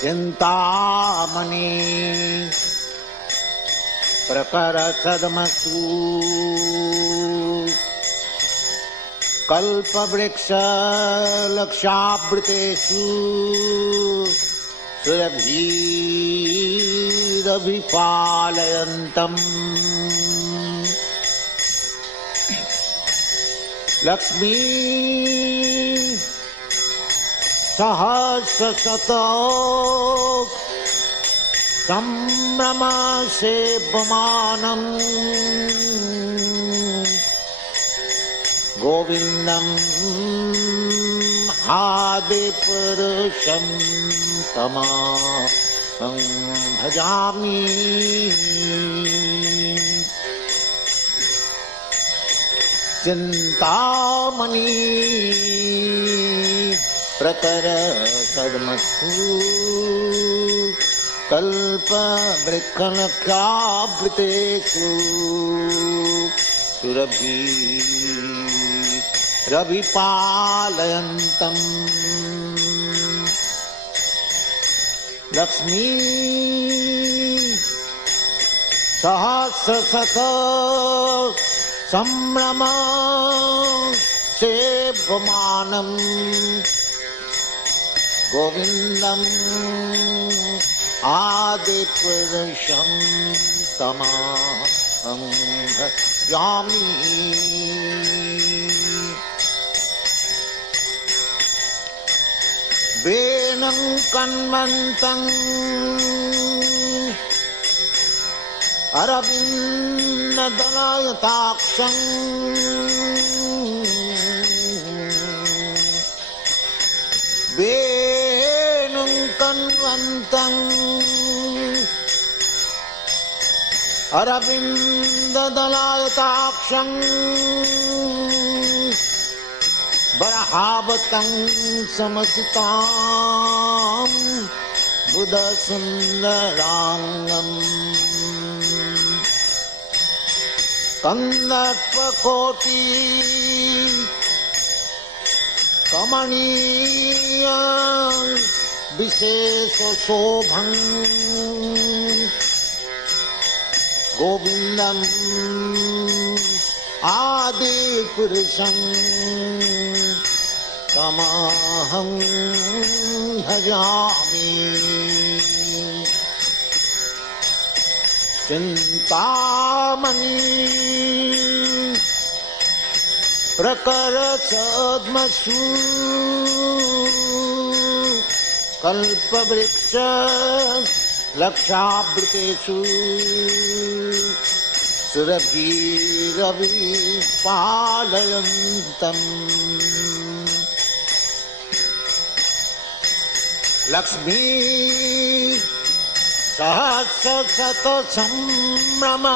चिंतामणि प्रकर सदमसु कल्पवृक्ष लक्षावृतेषु सुरभिरभिपालयन्तम् लक्ष्मी सहस्रशतो संभ्रम सेव्यमानम् गोविन्दम् आदिपुरुषं तमहं भजामि चिंतामणि प्रकर सदमसु कल्पवृक्षलक्षावृतेषु सुरभिरभिपालयन्तम् लक्ष्मी सहस्रशत संभ्रम सेव्यमानम् गोविन्दम् आदिपुरुषं तमहं भजामि वेनं कन्वन्तं अरविन्ददलयताक्षं वेणुं कन्वन्तं अरविन्ददलयताक्षं बरहावतं समसितां बुधसुन्दराङ्गम् कन्दर्पकोटि कमनीय विशेषशोभं गोविन्दम् आदिपुरुषं तमहं भजामि चिंतामणि प्रकर सदमसु कल्पवृक्ष लक्षावृतेषु सुरभिरभिपालयन्तम् लक्ष्मी सहस्रशत संभ्रम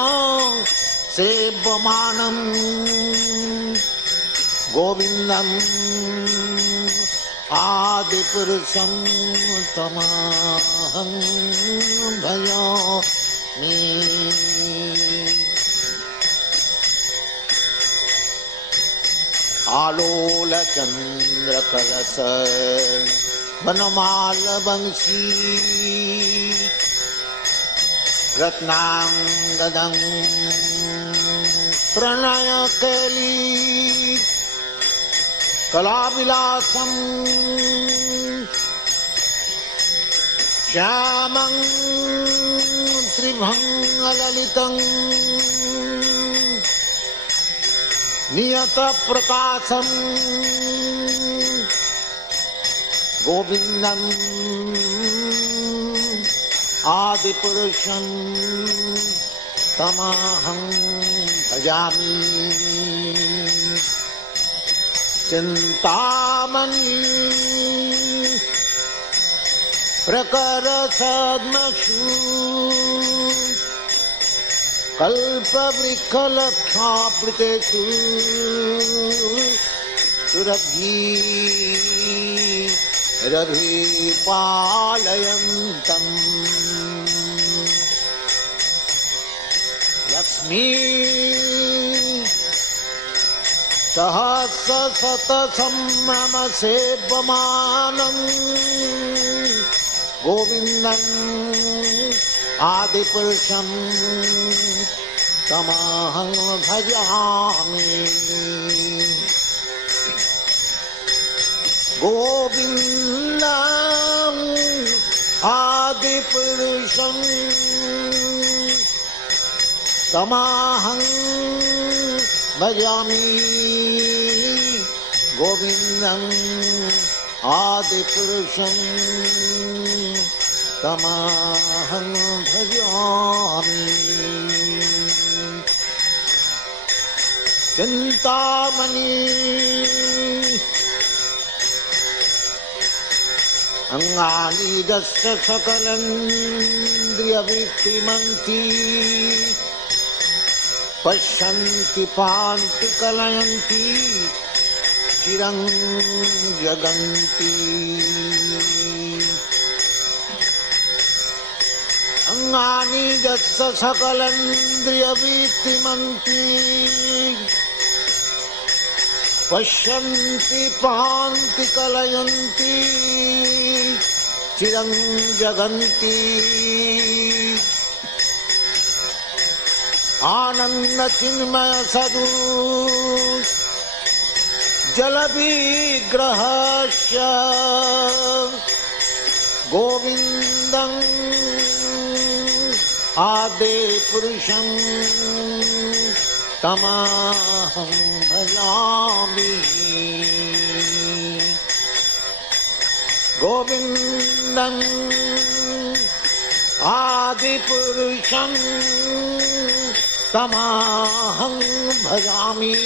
सेव्यमानम् गोविन्दम् आदिपुरुषं तमहं भजामि आलोलचन्द्रकलश वनमालवंशी रत्नांगदं प्रणयकेली कलाविलासं श्यामं त्रिभंगललितं नियतप्रकाशं गोविन्दम् आदिपुरुषं तमहं भजामि चिंतामणि प्रकर सदमसु कल्पवृक्षलक्षावृतेषु सुरभिरभिपालयन्तम् लक्ष्मी सहस्रशत संभ्रम सेव्यमानम् Govindam Adipurusham Tamaham bhajami. Govindam Adipurusham Tamaham bhajami. Govindam Adipurusham Tamaham bhajami. Chintamani Angani jasya sakalandriya vittimanti Pasyanti panti kalayanti Chirang jaganti. Angani jasya sakalandriya vittimanti Pasyanti panti kalayanti Chirang jaganti. Ananda chinmaya sadhu jalavigrahasya Govindam Adipurusham Tamaham bhajami. Govindam Adipurusham Tamaham bhajami.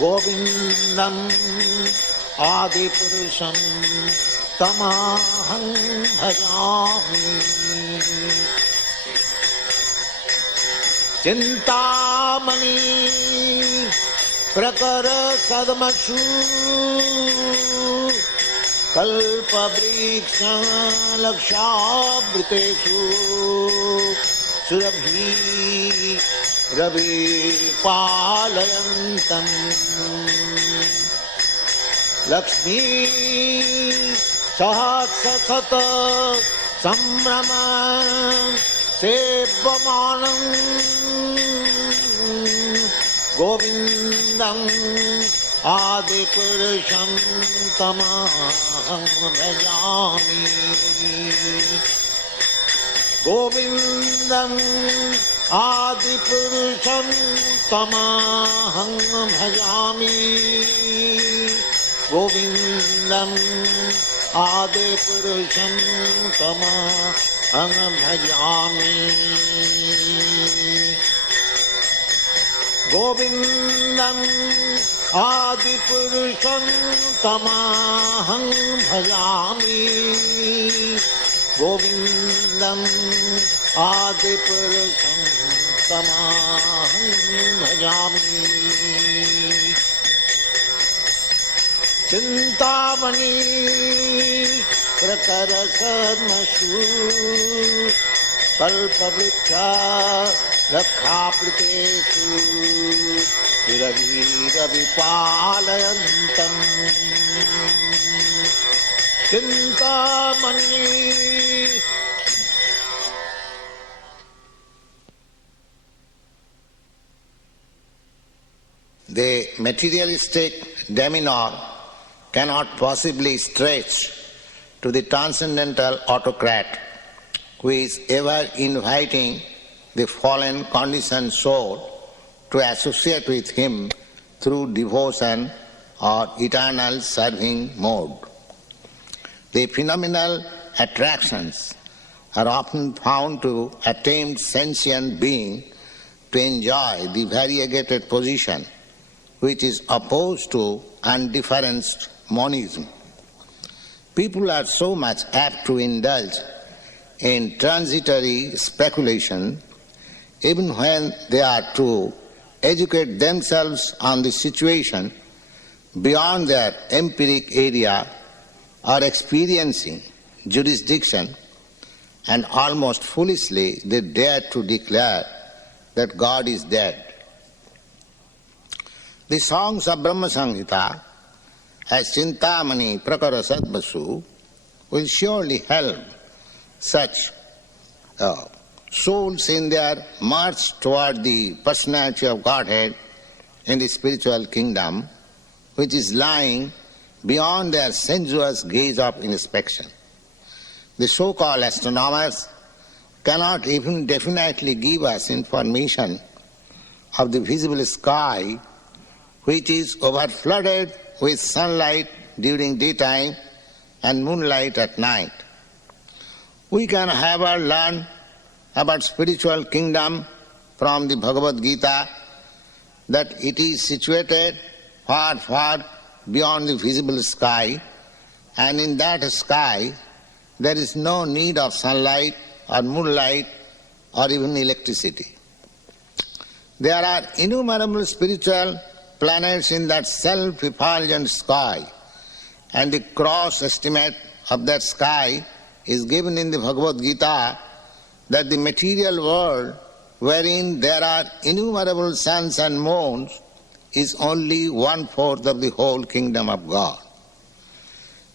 Govindam Adipurusham Tamaham bhajami. Chintamani prakara sadmashu kalpa vriksha lakshabriteshu surabhi ravi palayantam Lakshmi sahasrasata samrama sevvamanam Govindam Adipurusham Tamaham bhajami. Govindam Adipurusham Tamaham bhajami. Govindam Adipurusham Tamaham bhajami. Govindam Adipurusham Tamaham bhajami. Govindam Adipurusham Tamaham bhajami. Chintamani prakara sadmashu kalpavriksha lakhapritesu ravi palayantam Chintamani. The materialistic demeanor cannot possibly stretch to the transcendental autocrat who is ever inviting the fallen conditioned soul to associate with him through devotion or eternal serving mode. The phenomenal attractions are often found to attempt sentient being to enjoy the variegated position which is opposed to undifferenced monism. People are so much apt to indulge in transitory speculation even when they are to educate themselves on the situation beyond their empiric area or experiencing jurisdiction, and almost foolishly they dare to declare that God is dead. The songs of Brahma Samhita as Chintamani Prakara Sadvasu will surely help such souls in their march toward the personality of Godhead in the spiritual kingdom, which is lying beyond their sensuous gaze of inspection. The so-called astronomers cannot even definitely give us information of the visible sky, which is overflooded with sunlight during daytime and moonlight at night. We can however learn about spiritual kingdom from the Bhagavad Gita, that it is situated far, far beyond the visible sky, and in that sky there is no need of sunlight or moonlight or even electricity. There are innumerable spiritual planets in that self-effulgent sky, and the gross estimate of that sky is given in the Bhagavad Gita, that the material world wherein there are innumerable suns and moons is only 1/4 of the whole kingdom of God.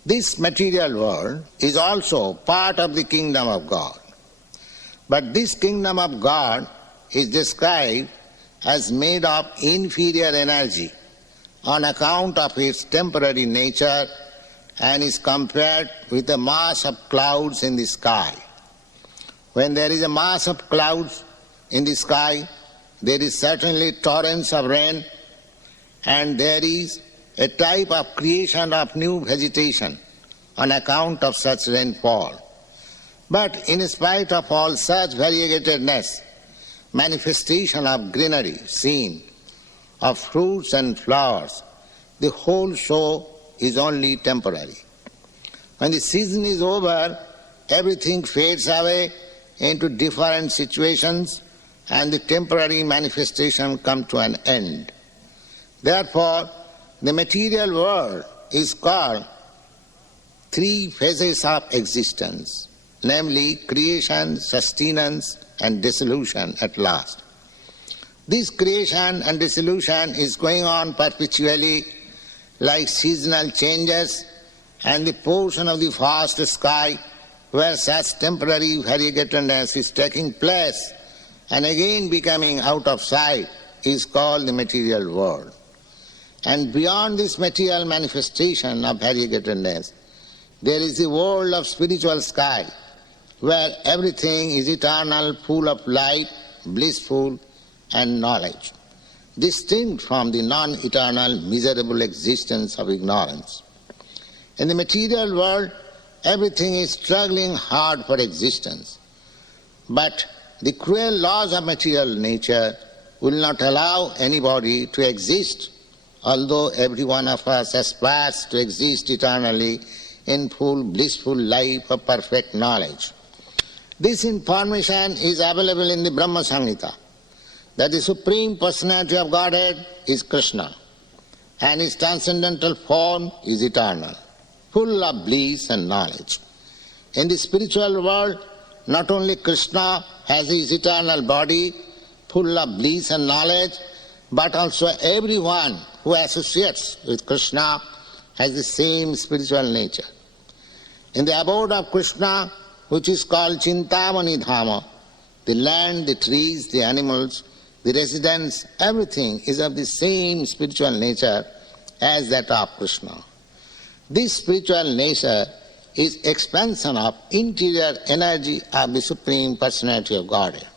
This material world is also part of the kingdom of God. But this kingdom of God is described as made of inferior energy on account of its temporary nature, and is compared with a mass of clouds in the sky. When there is a mass of clouds in the sky, there is certainly torrents of rain, and there is a type of creation of new vegetation on account of such rainfall. But in spite of all such variegatedness, manifestation of greenery seen, of fruits and flowers, the whole show is only temporary. When the season is over, everything fades away into different situations, and the temporary manifestation comes to an end. Therefore, the material world is called three phases of existence, namely creation, sustenance, and dissolution at last. This creation and dissolution is going on perpetually like seasonal changes, and the portion of the vast sky where such temporary variegatedness is taking place and again becoming out of sight is called the material world. And beyond this material manifestation of variegatedness, there is the world of spiritual sky, where everything is eternal, full of light, blissful, and knowledge, distinct from the non-eternal, miserable existence of ignorance. In the material world, everything is struggling hard for existence, but the cruel laws of material nature will not allow anybody to exist, although every one of us aspires to exist eternally in full blissful life of perfect knowledge. This information is available in the Brahma Samhita, that the Supreme Personality of Godhead is Krishna, and his transcendental form is eternal, full of bliss and knowledge. In the spiritual world, not only Krishna has his eternal body, full of bliss and knowledge, but also everyone who associates with Krishna has the same spiritual nature. In the abode of Krishna, which is called Chintamani Dhama, the land, the trees, the animals, the residents, everything is of the same spiritual nature as that of Krishna. This spiritual nature is expansion of interior energy of the Supreme Personality of Godhead.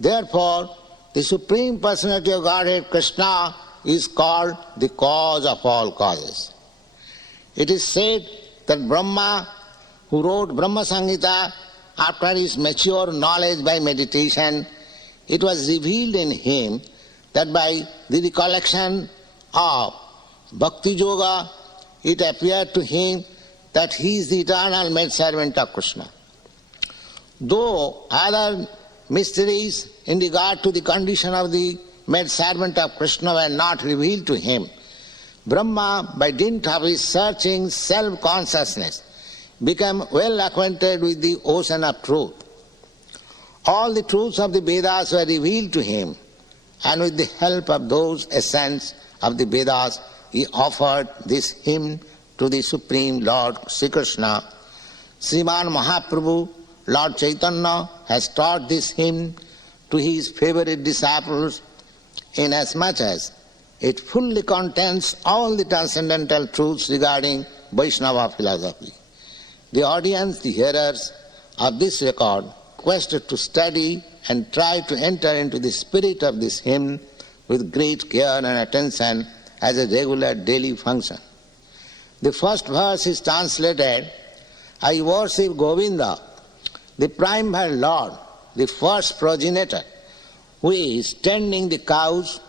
Therefore, the Supreme Personality of Godhead, Krishna, is called the cause of all causes. It is said that Brahma, who wrote Brahma Samhita, after his mature knowledge by meditation, it was revealed in him that by the recollection of Bhakti Yoga, it appeared to him that he is the eternal maidservant of Krishna. Though other mysteries in regard to the condition of the maidservant of Krishna were not revealed to him, Brahma, by dint of his searching self-consciousness, became well acquainted with the ocean of truth. All the truths of the Vedas were revealed to him, and with the help of those essence of the Vedas, he offered this hymn to the Supreme Lord Sri Krishna, Sriman Mahaprabhu, Lord Chaitanya, has taught this hymn to his favorite disciples inasmuch as it fully contains all the transcendental truths regarding Vaishnava philosophy. The audience, the hearers of this record, requested to study and try to enter into the spirit of this hymn with great care and attention as a regular daily function. The first verse is translated, I worship Govinda, the primeval Lord, the first progenitor, who is tending the cows,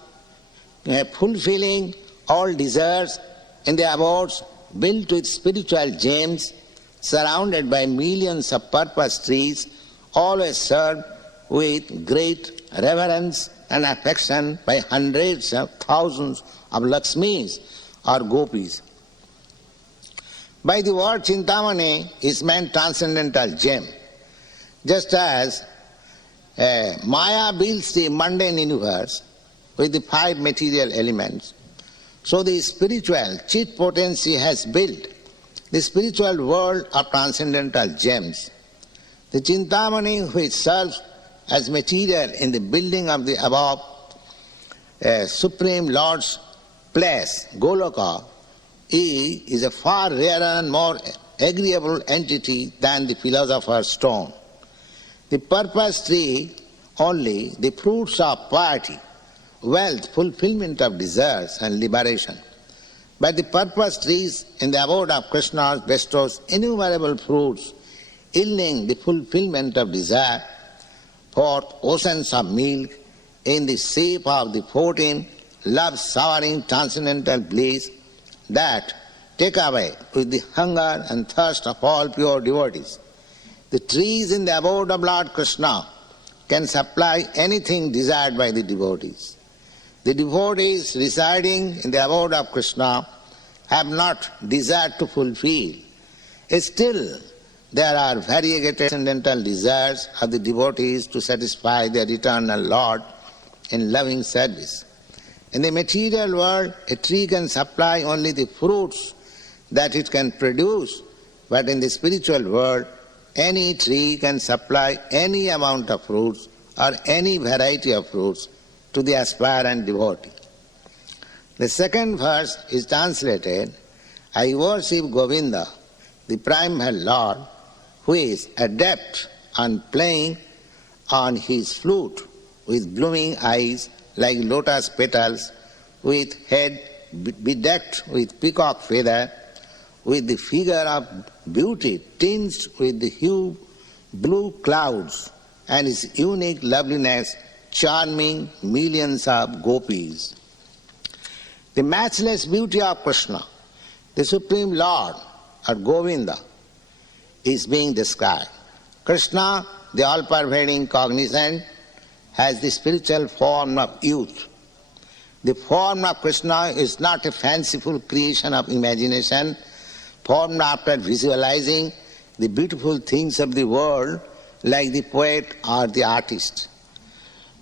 fulfilling all desires in the abodes built with spiritual gems, surrounded by millions of purpose trees, always served with great reverence and affection by hundreds of thousands of Lakshmis or Gopis. By the word Chintamani is meant transcendental gem. Just as Maya builds the mundane universe with the 5 material elements, so the spiritual Chit potency has built the spiritual world of transcendental gems. The Chintamani, which serves as material in the building of the above Supreme Lord's place, Goloka, is a far rarer and more agreeable entity than the philosopher's stone. The purpose tree only, the fruits of piety, wealth, fulfillment of desires and liberation. But the purpose trees in the abode of Krishna bestows innumerable fruits, yielding the fulfillment of desire, forth oceans of milk in the shape of the 14 love-souring transcendental bliss that take away with the hunger and thirst of all pure devotees. The trees in the abode of Lord Krishna can supply anything desired by the devotees. The devotees residing in the abode of Krishna have not desired to fulfill. Still, there are variegated transcendental desires of the devotees to satisfy their eternal Lord in loving service. In the material world, a tree can supply only the fruits that it can produce, but in the spiritual world, any tree can supply any amount of fruits or any variety of fruits to the aspirant devotee. The second verse is translated, I worship Govinda, the primeval Lord, who is adept on playing on his flute with blooming eyes like lotus petals, with head bedecked with peacock feather, with the figure of beauty tinged with the hue blue clouds, and his unique loveliness charming millions of gopis. The matchless beauty of Krishna, the Supreme Lord, or Govinda, is being described. Krishna, the all-pervading cognizant, has the spiritual form of youth. The form of Krishna is not a fanciful creation of imagination, formed after visualizing the beautiful things of the world like the poet or the artist.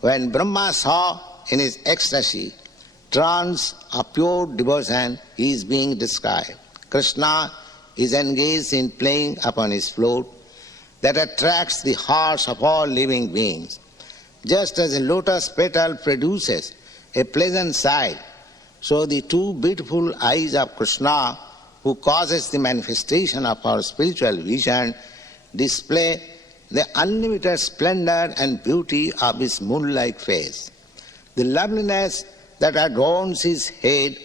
When Brahma saw in his ecstasy trance of pure devotion, he is being described. Krishna is engaged in playing upon his flute that attracts the hearts of all living beings. Just as a lotus petal produces a pleasant sight, so the two beautiful eyes of Krishna, who causes the manifestation of our spiritual vision, display the unlimited splendor and beauty of his moon-like face. The loveliness that adorns his head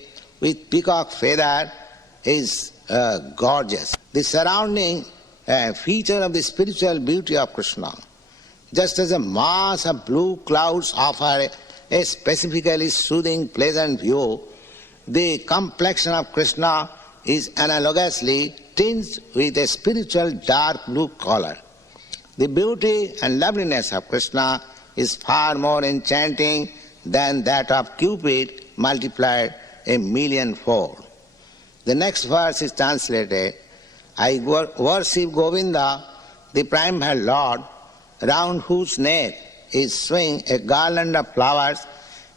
with peacock feather is gorgeous. The surrounding feature of the spiritual beauty of Krishna, just as a mass of blue clouds offer a specifically soothing, pleasant view, the complexion of Krishna is analogously tinged with a spiritual dark blue color. The beauty and loveliness of Krishna is far more enchanting than that of Cupid multiplied a millionfold. The next verse is translated, I worship Govinda, the primeval Lord, round whose neck is swing a garland of flowers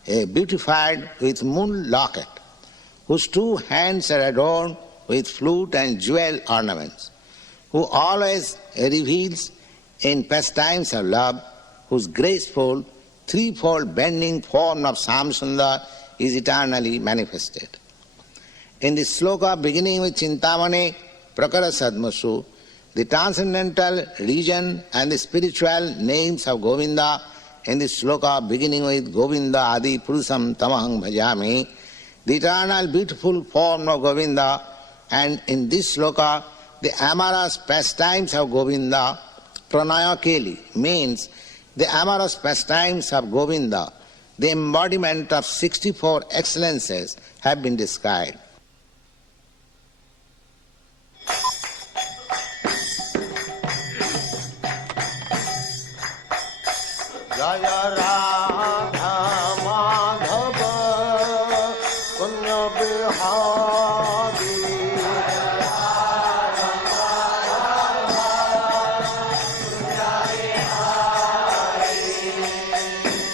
beautified with moon locket, whose two hands are adorned with flute and jewel ornaments, who always reveals in pastimes of love, whose graceful, threefold bending form of Samsundar is eternally manifested. In the sloka beginning with Chintamani Prakara Sadmasu, the transcendental region and the spiritual names of Govinda, in the sloka beginning with Govinda Adi Purusam Tamahang Bhajami, the eternal beautiful form of Govinda, and in this sloka the amorous pastimes of Govinda, Pranaya Keli, means the amorous pastimes of Govinda, the embodiment of 64 excellences, have been described. Jaya Radha Madhava Punya Bihari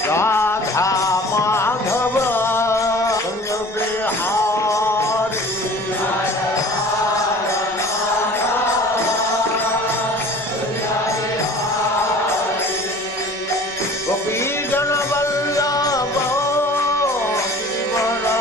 Radha Madhava Punya Bihari Gopi Jana Vallabha Shivaradhari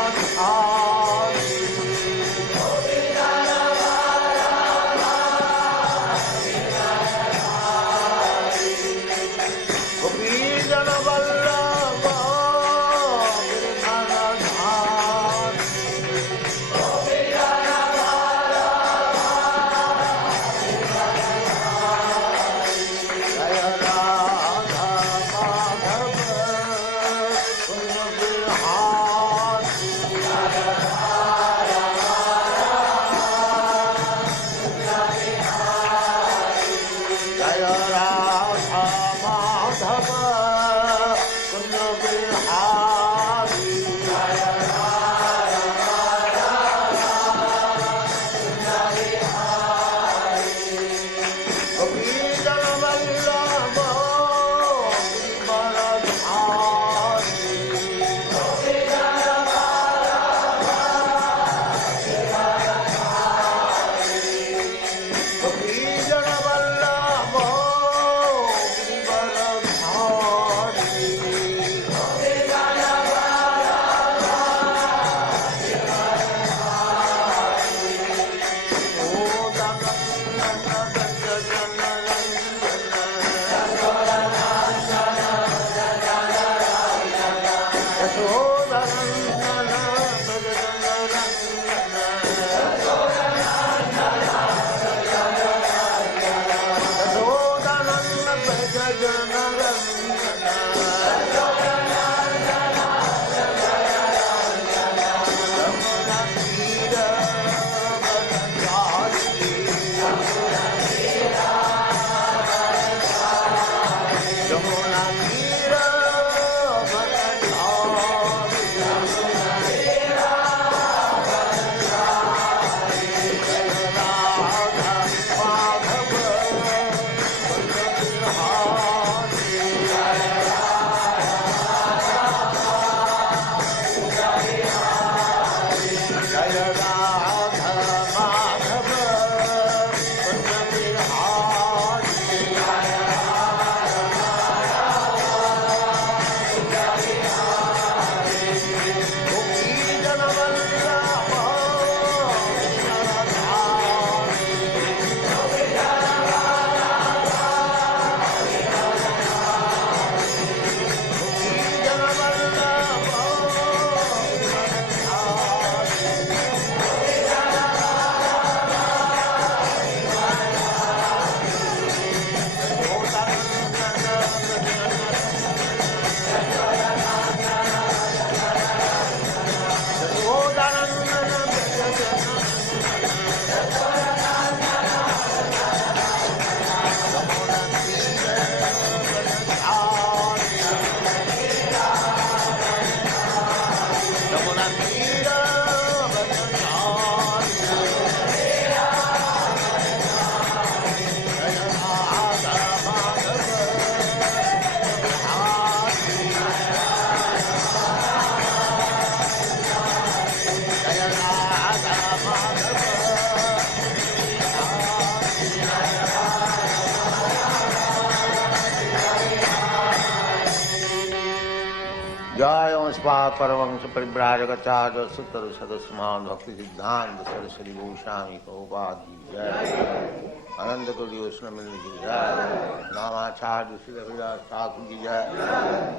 परमंश परिव्राजकाचार्य सूत्र सदस्यमान भक्ति सिद्धांत सरस्वती गोस्वामी प्रभुपाद की जय। अनंत कोटि वैष्णववृंद की जय। नामाचार्य श्री रविदास ठाकुर की जय।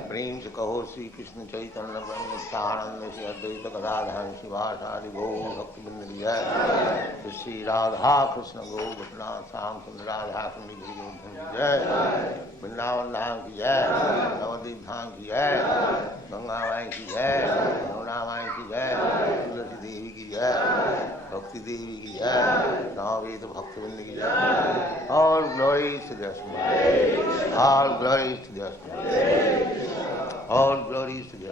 प्रेम से कहो श्री कृष्ण चैतन्य प्रभु नित्यानंद श्री अद्वैत गदाधर शिवासादि गौर भक्तवृंद की जय। श्री राधा कृष्ण गौर भटनाथ श्याम सुंदर राधा कुंड की जय। वृंदावन धाम की जय। नवद्वीप धाम की जय। गंगा माई की जय। यमुना माई की जय। तुलसी देवी की जय। भक्ति देवी की जय। नववेद भक्तवृंद की जय। All glories to the Asma. All glories to the Asma. All glories to the